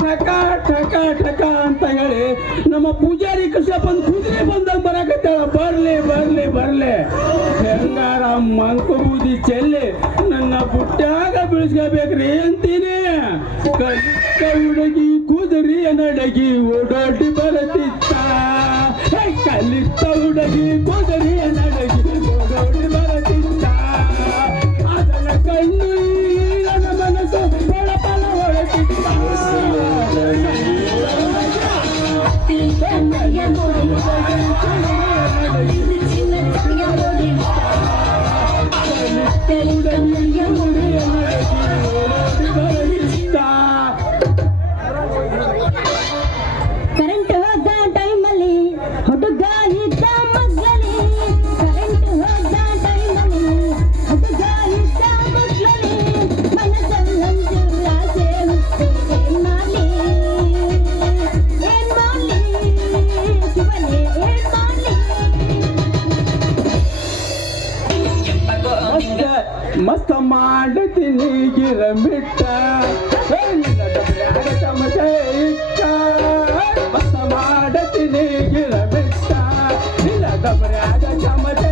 ಟಕ ಟಕ ಟಕ ಅಂತ ಹೇಳಿ ನಮ್ಮ ಪೂಜಾರಿ ಕೃಷ್ಣ ಬಂದು ಕುದುರೆ ಬಂದಂಗ ಬರಾಕತ್ತಾಳ ಬರ್ಲಿ ಬರ್ಲಿ ಬರ್ಲಿ. ಹೆಂಗಾರ ಮಂಕು ಬೂದಿ ಚೆಲ್ಲಿ ನನ್ನ ಪುಟ್ಟಾಗ ಬೀಳ್ಸ್ಕೋಬೇಕ್ರಿ ಅಂತೀನಿ. ಕಲಿತ ಹುಡುಗಿ ಕುದುರೆ ನಡಗಿ ಓಡಾಡಿ ಬರತಿತ್ತ. ಕಲಿತ ಹುಡುಗಿ ಕುದುರೆ ನಡಗಿ ಮಾಡ್ತೀನಿ ಗಿರಮಿಟ್ಟ. ಚಮಚೆ ಇಟ್ಟ. ಮಸ್ತ ಮಾಡ್ತೀನಿ ಗಿರಮಿಟ್ಟ. ನಿನ್ನ ಡಬ್ರ್ಯಾಗ ಚಮಚೆ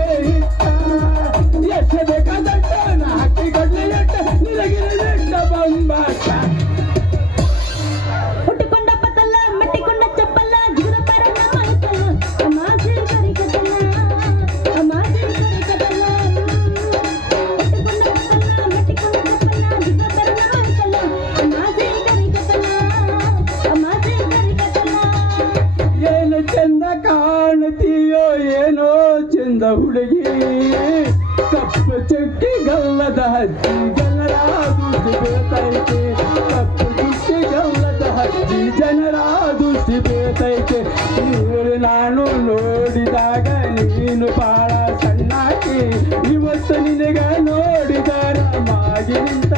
ಚುಕ್ಕಿ ಗಲ್ಲದ ಹಚ್ಚಿ ಜನರ ದೃಷ್ಟಿ ಬೇತೈತೆ ಕಪ್ಪು ಚುಕ್ಕಿ ಗಲ್ಲದ ಹಚ್ಚಿ ಜನರ ದೃಷ್ಟಿ ಬೇತೈತೆ ನೀನು ನಾನು ನೋಡಿದಾಗ ನೀನು ಬಾಳ ಸಣ್ಣಾಕಿ ಇವತ್ತು ನಿನಗ ನೋಡಿದಾರ ಮಾಗಿ ನಿಂತ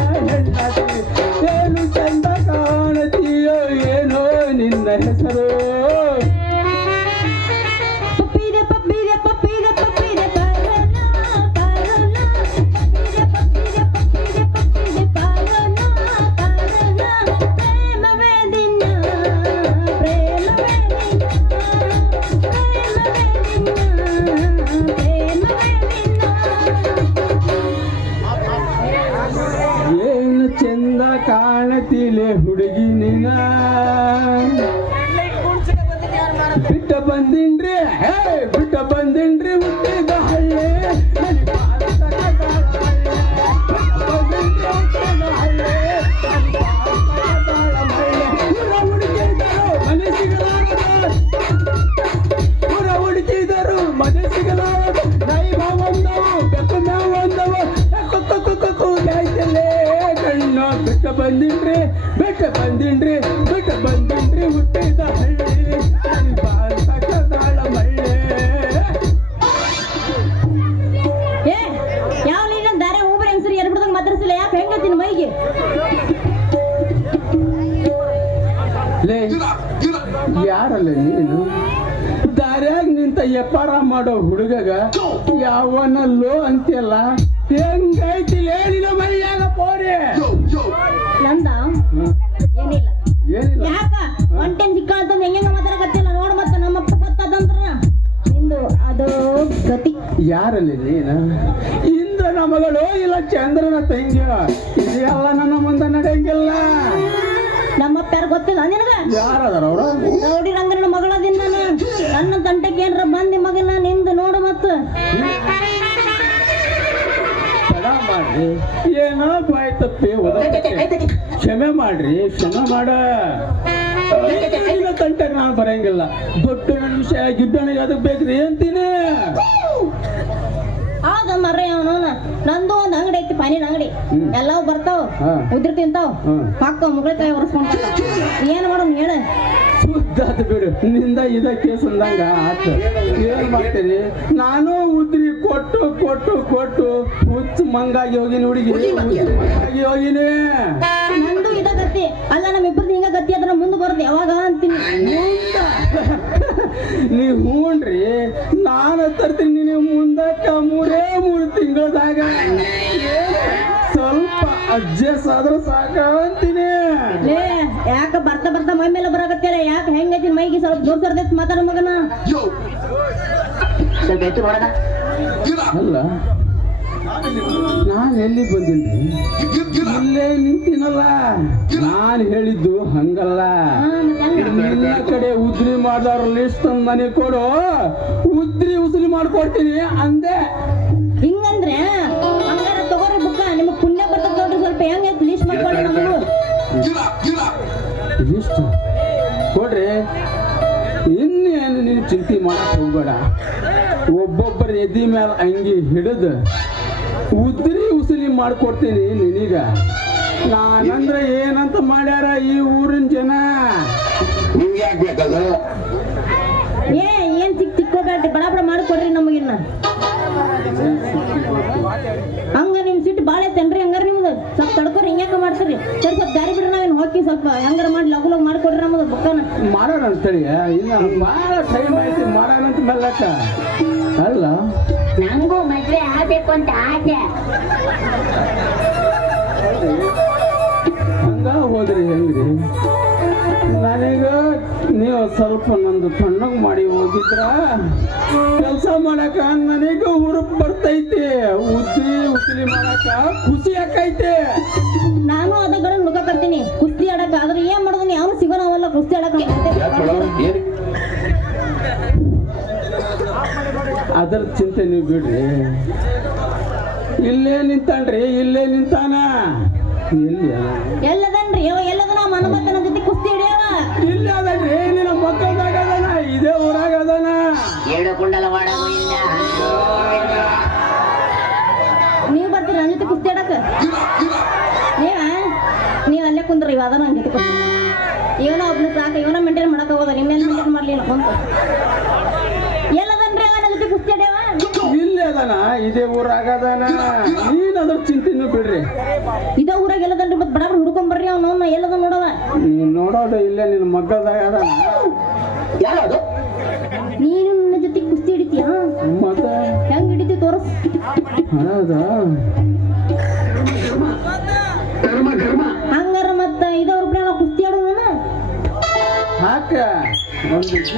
ಬಿಟ್ಟ ಬಂದಿನ್ರಿ ಹುಟ್ಟಿದ ಯಾರಲ್ಲ ನೀನು? ದಾರ್ಯಾಗ ನಿಂತ ವ್ಯಾಪಾರ ಮಾಡೋ ಹುಡುಗಗ. ಯಾವನಲ್ಲೋ ಅಂತೆಲ್ಲ ಹೆಂಗೈತಿ ಹೇಳಿನ ಮೈಯಾಗ ಪೋರೆ? ನಂದ. ಏನಿಲ್ಲ. ಏನಿಲ್ಲ? ಯಾಕ? ಒನ್ ಟೈಮ್ ಸಿಕ್ಕಾಳ್ತಂದ್ ಹೆಂಗ ಮಾತಾಡಕತ್ತಿಲ್ಲ ನೋಡ್ ಮತ್ತ ನಮ್ಮಪ್ಪ ಗೊತ್ತಾದಂದ್ರ ನಿಂದು ಅದು ಗತಿ. ಯಾರಲ್ಲಿ ನೀನು? ಇಂದ್ರ ಮಗಳು ಇಲ್ಲ ಚಂದ್ರನ ತಂಗಿ ಇದೆಲ್ಲ ನನ್ನ ಮುಂದೆ ನಡೆಯಂಗಿಲ್ಲ. ನಮ್ಮಪ್ಪ ಯಾರು ಗೊತ್ತಿಲ್ಲ ನಿನಗ? ಯಾರದಾರ ಅವ್ರ? ನೋಡಿ ಮಾಡ್ರಿ ಏನೋ ಬಾಯ್ ತಪ್ಪಿ. ಕ್ಷಮೆ ಮಾಡ್ರಿ ಕ್ಷಮೆ ಮಾಡ. ತಂಟೆ ನಾನು ಬರಂಗಿಲ್ಲ. ದೊಡ್ಡ ನಿಮಿಷ ಗಿಡ್ಡಣ ಗಿಡ್ಡನಿಗೆ ಅದಕ್ಕೆ ಬೇಕ್ರಿ ಅಂತೀನಿ ಆಗ ಮರ್ರೆ ಅವನು ನಂದು ಒಂದ್ ಅಂಗಡಿ ಐತಿ ಪಾನಿನ ಅಂಗಡಿ. ಎಲ್ಲ ಎಲ್ಲಾವು ಬರ್ತಾವ. ಉದ್ರಿ ತಿಂತಾವ್. ಪಕ್ಕ ಮುಗಳಕಾಯಿ ಒರೆಸ್ಕೊಂಡ್ ಏನ್ ಮಾಡೋಣ ಹೇಳ. ಸುದ್ದಾತ ಬಿಡು. ನಿಂದ ಇದ ಕೇಸ್ ಅಂದಂಗ ಆತ. ಏನ್ ಮಾಡ್ತೀರಿ? ನಾನು ಉದ್ರಿ ಕೊಟ್ಟು ಕೊಟ್ಟು ಕೊಟ್ಟು ಹುಚ್ಚು ಮಂಗಾಗಿ ಹೋಗಿನಿ ಹುಡುಗಿ. ಮಂಗಾಗಿ ಹೋಗಿನಿ. ನಂದು ಇದ ಗತಿ. ಅಲ್ಲ ನಮ್ಮಿಬ್ಬರದ್ದು ಹಿಂಗ ಗತಿ ಅದ್ರ ಮುಂದೆ ಬರೋದು ಯಾವಾಗ ಅಂತೀನಿ. ನೀ ಹೂಣ್ರಿ ನಾನು ತರ್ತೀನಿ ಅಡ್ಜಸ್ಟ್ ಆದ್ರೆ ಸಾಕ ಅಂತೀನಿ. ಲೇ ಯಾಕ ಬರ್ತಾ ಬರ್ತಾ ಮೈ ಮೇಲೆ ಬರಾಕತ್ತಿಲ್ಲ ಯಾಕೆ ಹೆಂಗೈತಿ ಮೈಗೆ ಸ್ವಲ್ಪ ದೂರ ಸರ್ದೈತಿ ಮಾತಾಡ ಮಗನ? ಸ್ವಲ್ಪ ಎತ್ತು ನೋಡೋಣ. ಅಲ್ಲ ನಾನು ಎಲ್ಲಿ ಬಂದಿನಿ ಇಲ್ಲೇ ನಿಂತಿನಲ್ಲ. ನಾನು ಹೇಳಿದ್ದು ಹಂಗಲ್ಲ? ನಿನ್ನ ಕಡೆ ಉದ್ರಿ ಮಾಡ್ದವ್ರ ಲಿಸ್ಟ್ ತಂದ್ ಮನೆ ಕೊಡು. ಉದ್ರಿ ಉಸಿರಿ ಮಾಡ್ಕೊಡ್ತೀನಿ ಅಂದೆ. ಹಿಂಗಂದ್ರೆ ಹಂಗಾರ ತಗೋರಿ ಬುಕ್ಕ ನಿಮಗೆ ಪುಣ್ಯ ಸ್ವಲ್ಪ ಹೆಂಗೈತಿ ಲೀಸ್ಟ್ ಮಾಡ್ಕೊಳ್ಳಿ ನಮಗೂ ಲಿಸ್ಟ್ ಕೊಡ್ರಿ. ಇನ್ನೇನು ನೀನು ಚಿಂತೆ ಮಾಡಕ್ ಹೋಗ್ಬೇಡ. ಒಬ್ಬೊಬ್ಬರ ಎದಿ ಮೇಲೆ ಅಂಗಿ ಹಿಡಿದು ಉದ್ರಿ ಉಸಿರಿ ಮಾಡ್ಕೊಡ್ತೀನಿ ನಿನಗ. ನಾನಂದ್ರೆ ಏನಂತ ಮಾಡ್ಯಾರ ಈ ಊರಿನ ಜನ? ನಿಮ್ಗೆ ಯಾಕೆ ಬೇಕದು? ಏ ಏನ್ ಚಿಕ್ಕ ಚಿಕ್ಕೋಬೇಡ್ರಿ ಬಡ ಬಡ ಮಾಡ್ಕೊಡ್ರಿ ನಮಗಿನ್ನ. ಸ್ವಲ್ಪ ಹೆಂಗಾರ ಮಾಡಿ ಲಗು ಲಘು ಮಾಡ್ಕೊಡ್ರಿ ನಮ್ದು ಬುಕ್ಕನ ಮಾಡೋಣ ಅಂತೇಳಿ. ಇಲ್ಲ ಭಾಳ ಟೈಮ್ ಐತಿ ಮಾಡೋಣ ಅಂತ ಮೆಲ್ಲಕ್ಕ ಅಲ್ಲ? ನಂಗೂ ಮದ್ವೆ ಆಗ್ಬೇಕು ಅಂತ ಆಸೆ. ಹಂಗ ಹೋದ್ರಿ ಹೆಂಗ್ರಿ? ನನಗ ನೀವು ಸ್ವಲ್ಪ ನಂದು ತಣ್ಣಗ್ ಮಾಡಿ ಹೋಗಿದ್ರ ಕೆಲಸ ಮಾಡಕ ನನಗ ಹುರುಪ್ ಬರ್ತೈತಿ. ಉದ್ರಿ ಉಸಿರಿ ಮಾಡಕ ಖುಷಿ ಆಕೈತೆ. ನಾನು ಅದಗಳ ಹುಡುಕ ಆಡಕ ಆದ್ರೆ ಏನ್ ಮಾಡೋದು ಯಾವನು ಸಿಗೋಣವಲ್ಲ ಕುಸ್ತಿ ಹೇಳಕ್ ಅದರ ಚಿಂತೆ ನೀವು ಬಿಡ್ರಿ. ಇಲ್ಲೇ ನಿಂತಾನ್ರಿ ಇಲ್ಲೇ ನಿಂತಾನ. ಅದ? ಎಲ್ಲದನ್ರಿ ಅವ ಎಲ್ಲದನ ಮನಮತ್ತನ ಜೊತೆ ಕುಸ್ತಿ ಹಿಡಿಯವ. ಇಲ್ಲ ಅದನ್ರಿ ನಿನ್ನ ಮಕ್ಕಳದಾಗ ಅದಾನ ಇದೇ ಊರಾಗ ಅದಾನ. ಏಳು ಕುಂಡಲ ನೀವು ಬರ್ತೀರ ನೀವ್ ಬರ್ತೀರಿ ನನ್ನ ಜೊತೆ ಕುಸ್ತಿ ಆಡಕ? ನೀವ ನೀ ಅಲ್ಲೇ ಕುಂದ್ರಿ ಇವ ಅದ ನನ್ನ ಜೊತೆ ಕುಸ್ತಿ ಇವನ ಒಬ್ಬನ ಸಾಕು ಇವನ ಮೇಂಟೈನ್ ಮಾಡಕ್ ಹೋಗೋದ ನಿಮ್ಮೇಲೆ ಮೇಂಟೈನ್ ಮಾಡ್ಲಿ ಕುಂತ. ಎಲ್ಲದನ್ರಿ ಅವ ನನ್ನ ಜೊತೆ ಕುಸ್ತಿ ಆಡ್ಯಾವ? ಇಲ್ಲಿ ಅದಾನ ಇದೇ ಊರಾಗ ಅದಾನ. ನೀನ್ ಅದ್ರ ಚಿಂತೆನೂ ಬಿಡ್ರಿ. ಇದೇ ಊರಾಗ ಎಲ್ಲದನ್ರಿ ಮತ್ ಬಡ ಹುಡ್ಕೊಂಬರ್ರಿ ಅವನು ಎಲ್ಲದ ನೋಡವ ನೀನ್ ನೋಡೋದು ಇಲ್ಲೇ ನಿನ್ನ ಮಕ್ಕಳದಾಗ ಅದಾನ. ನೀನು ನನ್ನ ಜೊತೆ ಕುಸ್ತಿ ಹಿಡಿತೀಯ? ಮತ್ತ? ಹೆಂಗ್ ಹಿಡಿತಿ ತೋರಿಸ್? ಹೌದ ಹಂಗಾರ ಮತ್ತ